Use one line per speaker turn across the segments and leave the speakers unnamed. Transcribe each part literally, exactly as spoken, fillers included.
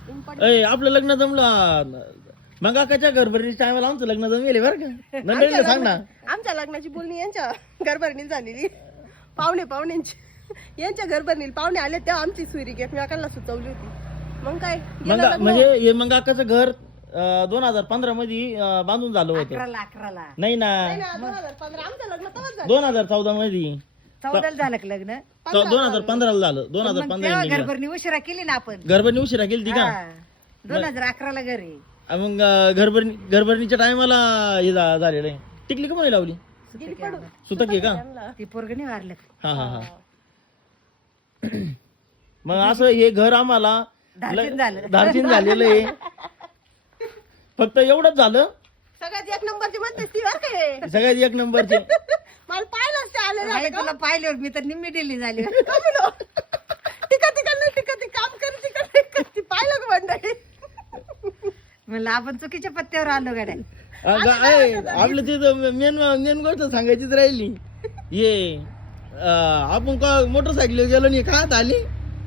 अय आपलं लग्न जमलं मग आकाच्या घरभरणीच्या टायमाला आमचं लग्न जमले बरं का नंतर सांग ना.
आमच्या लग्नाची बोलणी यांच्या घरभरणीला झालेली पाहुणे पाहुण्यांची यांच्या घरभरणीला पाहुणे आले तेव्हा आमची सुरी एकमेकांना सुचवली होती. मग काय
मग म्हणजे हे मग आकाचं घर दोन हजार पंधरा मध्ये अं, बांधून झालं होतं.
अकराला अकराला
नाही ना
दोन हजार पंधरा आमचं लग्न तेव्हाच झालं.
दोन हजार चौदा मध्ये
चौदाला झालं का लग्न?
दोन हजार पंधराला झालं दोन हजार
मग
पंधरा
तेव्हा घरभरणी उशिरा केली ना आपण.
घरभरणी उशिरा केली ती का
हा. दोन हजार अकराला घरी
अं, मग अं, घरभरणी घरभरणीच्या टायमाला हे झा- झालेलं आहे. टिकली का म्हणे लावली
गेली पडून.
सुतक आहे का
ती पोरगणी वारलं.
हा हा हा मग असं हे घर आम्हाला
धारशीन झालं.
धारशीन झालेलं आहे. फक्त एवढंच झालं
सगळ्यात एक नंबरची म्हणते ती बरं का हे.
सगळ्यात एक नंबरचे
मला पाहिलं आले
नाही तुला पाहिल्यावर मी तर निम्मी दिली झाली.
टिका टिका नाही टिका ती काम कर टिका नाही करती पाहिलं का मंडळी.
म्हणलं आपण चुकीच्या पत्त्यावर आलो गाड्या.
अगं, ऐ, आपलं तिथं मेन मेन गोष्ट सांगायचीच राहिली. ये अं, आपण का मोटरसायकल गेलो नाही खात आली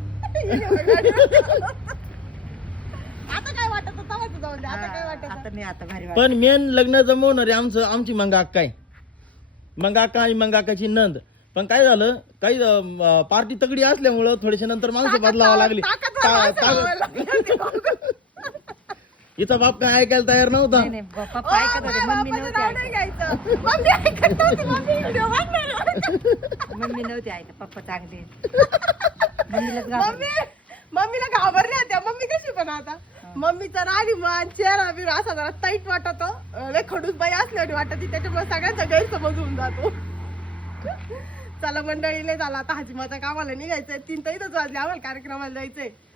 आता काय वाटत तवाच जाऊन दे आता काय वाटत.
आता नाही आता भारी वाटत.
पण मेन लग्न जमवणार आहे आमचं आमची मंगा अक्का आहे. मंगा अक्का आणि मंगा अक्काची नंद. पण काय झालं काही पार्टी तगडी असल्यामुळं थोडेसे नंतर माणसं बदलावं लागली. ता- ता- हिचा बाप काय ऐकायला तयार नव्हता.
नाही नाही पप्पा ऐकत होते. मम्मी नव्हती ऐकत.
मम्मी ऐकत नव्हती. मम्मी व्हिडिओ बनवला.
मम्मी नव्हती ऐकत. पप्पा चांगले. मम्मीलाच घाबरले.
मम्मी मम्मीला घाबरल्या होत्या. मम्मी कशी पण आता मम्मीचा राणी मान चेहरा बिरा असा जरा टाईट वाटतो. लय खडूस बाई असल्याने वाटत त्याच्यामुळे सगळ्यांचा गैरसमज होऊन जातो. चला मंडळीने झाला आता हाजीमाच्या कामाला निघायचंय. तीन तर इथंच वाजले आम्हाला कार्यक्रमाला जायचंय.